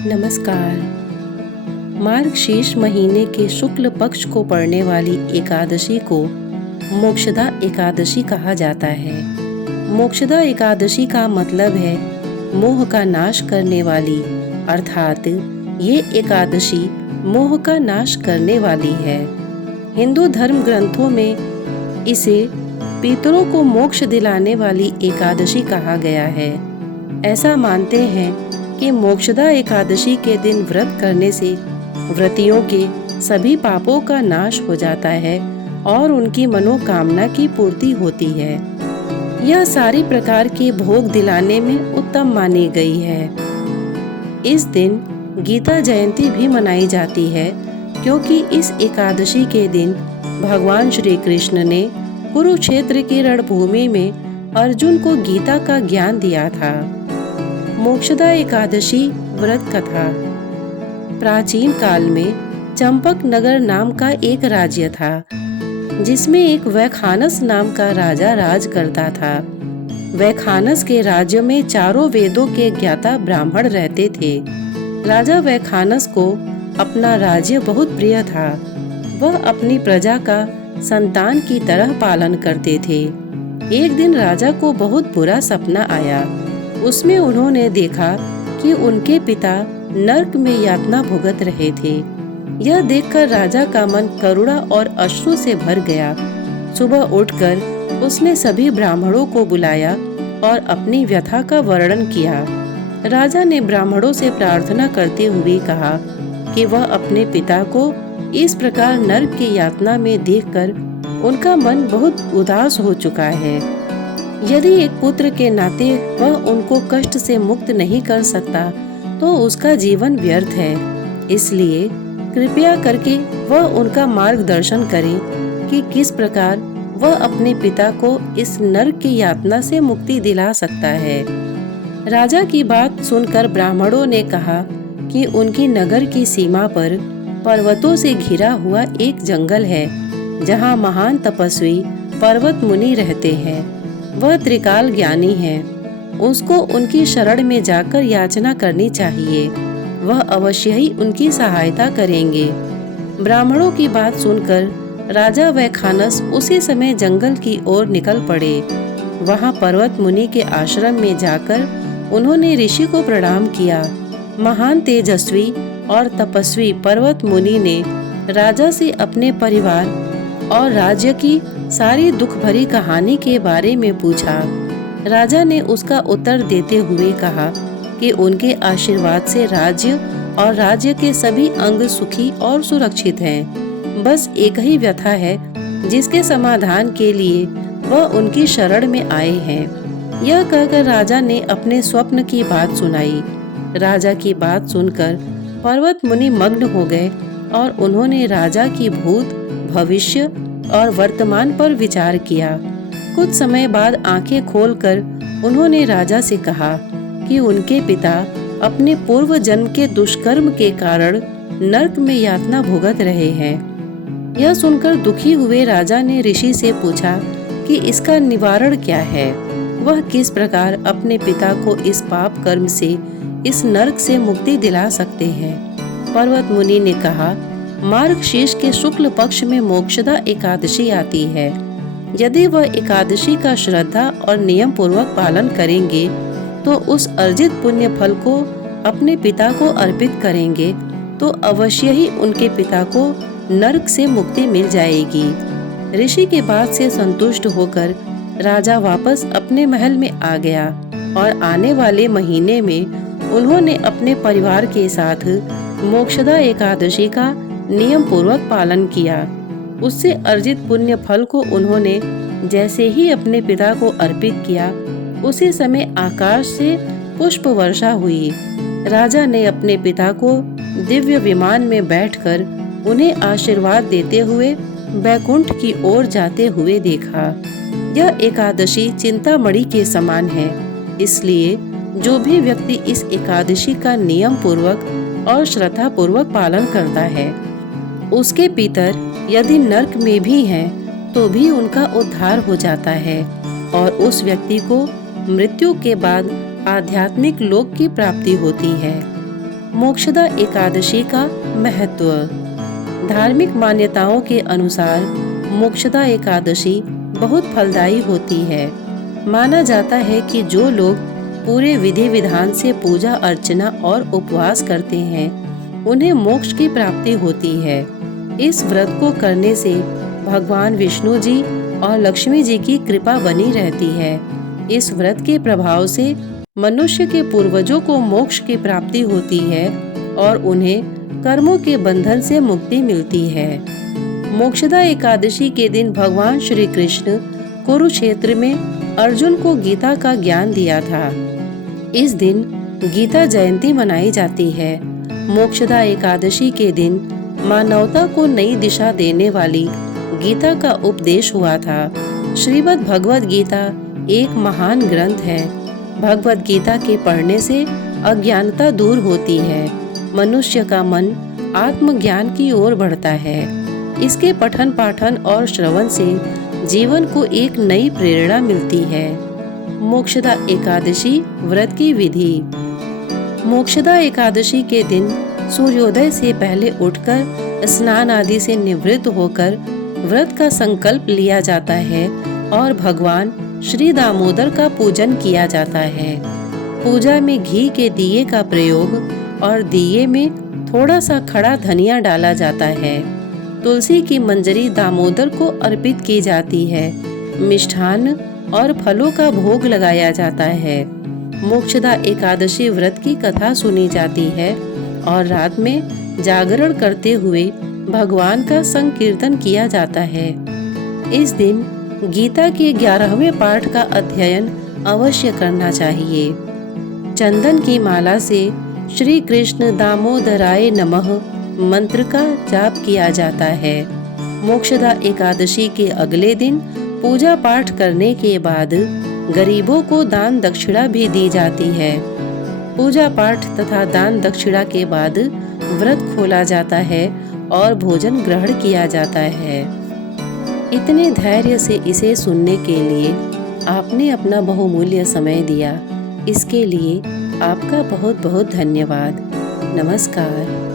नमस्कार। मार्गशीर्ष महीने के शुक्ल पक्ष को पड़ने वाली एकादशी को मोक्षदा एकादशी कहा जाता है। मोक्षदा एकादशी का मतलब है मोह का नाश करने वाली, अर्थात ये एकादशी मोह का नाश करने वाली है। हिंदू धर्म ग्रंथों में इसे पितरों को मोक्ष दिलाने वाली एकादशी कहा गया है। ऐसा मानते हैं कि मोक्षदा एकादशी के दिन व्रत करने से व्रतियों के सभी पापों का नाश हो जाता है और उनकी मनोकामना की पूर्ति होती है। यह सारी प्रकार के भोग दिलाने में उत्तम मानी गई है। इस दिन गीता जयंती भी मनाई जाती है, क्योंकि इस एकादशी के दिन भगवान श्री कृष्ण ने कुरुक्षेत्र की रणभूमि में अर्जुन को गीता का ज्ञान दिया था। मोक्षदा एकादशी व्रत कथा। प्राचीन काल में चंपक नगर नाम का एक राज्य था, जिसमें एक वैखानस नाम का राजा राज करता था। वैखानस के राज्य में चारों वेदों के ज्ञाता ब्राह्मण रहते थे। राजा वैखानस को अपना राज्य बहुत प्रिय था। वह अपनी प्रजा का संतान की तरह पालन करते थे। एक दिन राजा को बहुत बुरा सपना आया। उसमें उन्होंने देखा कि उनके पिता नरक में यातना भुगत रहे थे। यह देखकर राजा का मन करुणा और अश्रु से भर गया। सुबह उठकर उसने सभी ब्राह्मणों को बुलाया और अपनी व्यथा का वर्णन किया। राजा ने ब्राह्मणों से प्रार्थना करते हुए कहा कि वह अपने पिता को इस प्रकार नरक की यातना में देखकर उनका मन बहुत उदास हो चुका है। यदि एक पुत्र के नाते वह उनको कष्ट से मुक्त नहीं कर सकता तो उसका जीवन व्यर्थ है। इसलिए कृपया करके वह उनका मार्गदर्शन करे कि किस प्रकार वह अपने पिता को इस नरक की यातना से मुक्ति दिला सकता है। राजा की बात सुनकर ब्राह्मणों ने कहा कि उनकी नगर की सीमा पर पर्वतों से घिरा हुआ एक जंगल है, जहाँ महान तपस्वी पर्वत मुनि रहते हैं। वह त्रिकाल ज्ञानी है। उसको उनकी शरण में जाकर याचना करनी चाहिए। वह अवश्य ही उनकी सहायता करेंगे। ब्राह्मणों की बात सुनकर राजा वैखानस उसी समय जंगल की ओर निकल पड़े। वहां पर्वत मुनि के आश्रम में जाकर उन्होंने ऋषि को प्रणाम किया। महान तेजस्वी और तपस्वी पर्वत मुनि ने राजा से अपने परिवार और राज्य की सारी दुख भरी कहानी के बारे में पूछा। राजा ने उसका उत्तर देते हुए कहा कि उनके आशीर्वाद से राज्य और राज्य के सभी अंग सुखी और सुरक्षित हैं। बस एक ही व्यथा है जिसके समाधान के लिए वह उनकी शरण में आए हैं। यह कहकर राजा ने अपने स्वप्न की बात सुनाई। राजा की बात सुनकर पर्वत मुनि मग्न हो गए और उन्होंने राजा की भूत, भविष्य और वर्तमान पर विचार किया। कुछ समय बाद आंखें खोलकर उन्होंने राजा से कहा कि उनके पिता अपने पूर्व जन्म के दुष्कर्म के कारण नरक में यातना भुगत रहे हैं। यह सुनकर दुखी हुए राजा ने ऋषि से पूछा कि इसका निवारण क्या है। वह किस प्रकार अपने पिता को इस पाप कर्म से, इस नरक से मुक्ति दिला सकते हैं। पर्वत मुनि ने कहा, मार्गशीर्ष के शुक्ल पक्ष में मोक्षदा एकादशी आती है। यदि वह एकादशी का श्रद्धा और नियम पूर्वक पालन करेंगे तो उस अर्जित पुण्य फल को अपने पिता को अर्पित करेंगे तो अवश्य ही उनके पिता को नरक से मुक्ति मिल जाएगी। ऋषि के बात से संतुष्ट होकर राजा वापस अपने महल में आ गया और आने वाले महीने में उन्होंने अपने परिवार के साथ मोक्षदा एकादशी का नियम पूर्वक पालन किया। उससे अर्जित पुण्य फल को उन्होंने जैसे ही अपने पिता को अर्पित किया, उसी समय आकाश से पुष्प वर्षा हुई। राजा ने अपने पिता को दिव्य विमान में बैठकर उन्हें आशीर्वाद देते हुए बैकुंठ की ओर जाते हुए देखा। यह एकादशी चिंतामणि के समान है। इसलिए जो भी व्यक्ति इस एकादशी का नियम पूर्वक और श्रद्धा पूर्वक पालन करता है, उसके पितर यदि नरक में भी हैं तो भी उनका उद्धार हो जाता है और उस व्यक्ति को मृत्यु के बाद आध्यात्मिक लोक की प्राप्ति होती है। मोक्षदा एकादशी का महत्व। धार्मिक मान्यताओं के अनुसार मोक्षदा एकादशी बहुत फलदायी होती है। माना जाता है कि जो लोग पूरे विधि विधान से पूजा अर्चना और उपवास करते हैं उन्हें मोक्ष की प्राप्ति होती है। इस व्रत को करने से भगवान विष्णु जी और लक्ष्मी जी की कृपा बनी रहती है। इस व्रत के प्रभाव से मनुष्य के पूर्वजों को मोक्ष की प्राप्ति होती है और उन्हें कर्मों के बंधन से मुक्ति मिलती है। मोक्षदा एकादशी के दिन भगवान श्री कृष्ण कुरुक्षेत्र में अर्जुन को गीता का ज्ञान दिया था। इस दिन गीता जयंती मनाई जाती है। मोक्षदा एकादशी के दिन मानवता को नई दिशा देने वाली गीता का उपदेश हुआ था। श्रीमद् भगवद गीता एक महान ग्रंथ है। भगवद गीता के पढ़ने से अज्ञानता दूर होती है। मनुष्य का मन आत्मज्ञान की ओर बढ़ता है। इसके पठन पाठन और श्रवण से जीवन को एक नई प्रेरणा मिलती है। मोक्षदा एकादशी व्रत की विधि। मोक्षदा एकादशी के दिन सूर्योदय से पहले उठकर स्नान आदि से निवृत्त होकर व्रत का संकल्प लिया जाता है और भगवान श्री दामोदर का पूजन किया जाता है। पूजा में घी के दिए का प्रयोग और दिए में थोड़ा सा खड़ा धनिया डाला जाता है। तुलसी की मंजरी दामोदर को अर्पित की जाती है। मिष्ठान्न और फलों का भोग लगाया जाता है। मोक्षदा एकादशी व्रत की कथा सुनी जाती है और रात में जागरण करते हुए भगवान का संकीर्तन किया जाता है। इस दिन गीता के 11वें पाठ का अध्ययन अवश्य करना चाहिए। चंदन की माला से श्री कृष्ण दामोदराय नमः मंत्र का जाप किया जाता है। मोक्षदा एकादशी के अगले दिन पूजा पाठ करने के बाद गरीबों को दान दक्षिणा भी दी जाती है। पूजा पाठ तथा दान दक्षिणा के बाद व्रत खोला जाता है और भोजन ग्रहण किया जाता है। इतने धैर्य से इसे सुनने के लिए आपने अपना बहुमूल्य समय दिया। इसके लिए आपका बहुत बहुत धन्यवाद। नमस्कार।